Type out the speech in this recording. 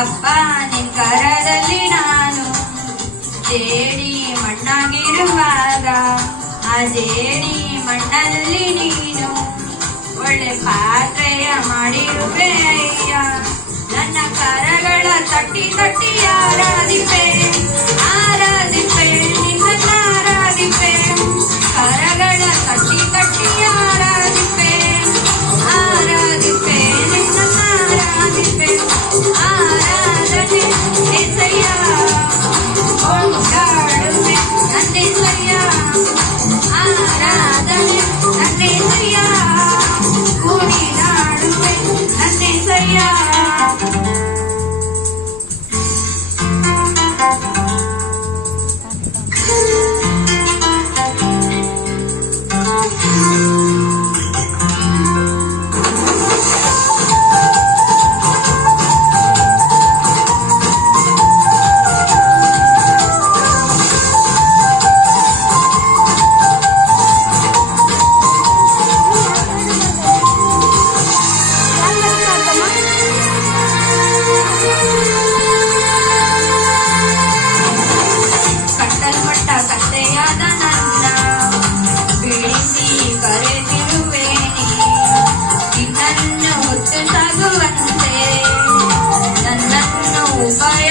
ಅಪ್ಪ ನಿನ್ ಕರದಲ್ಲಿ ನಾನು ಜೇಡಿ ಮಣ್ಣಾಗಿರುವಾಗ ಆ ಜೇಡಿ ಮಣ್ಣಲ್ಲಿ ನೀನು ಒಳ್ಳೆ ಪಾತ್ರೆಯ ಮಾಡಿರುವೆ ಅಯ್ಯ. ನನ್ನ ಕರಗಳ ತಟ್ಟಿ ತಟ್ಟಿ ಆರಾಧಿಪೆ ಆರಾಧಿಪೆ ನಿನ್ನ ಆರಾಧಿಪೆ. ಕರಗಳ ತಟ್ಟಿ ತಟ್ಟಿ ಆರಾಧಿಪೆ ಆರಾಧಿಪೆ ನಿನ್ನ ಆರಾಧಿಪೆ. ಆರಾಧನೆ ಏಸಯ್ಯ ಕೊಂಡಾಡುವೆ ನನ್ನೇಸಯ್ಯ. ಆರಾಧನೆ ನನ್ನೇಸಯ್ಯ ಕುಣಿದಾಡುವೆ ನನ್ನೇಸಯ್ಯ. ಕತ್ತೆಯಾದ ನನ್ನ ಬಿಡಿಸಿ ಕರೆದಿರುವೇನೆ ನಿನ್ನನ್ನು ಹೊತ್ತು ಸಾಗುವಂತೆ ನನ್ನನ್ನು ಉಪಾಯ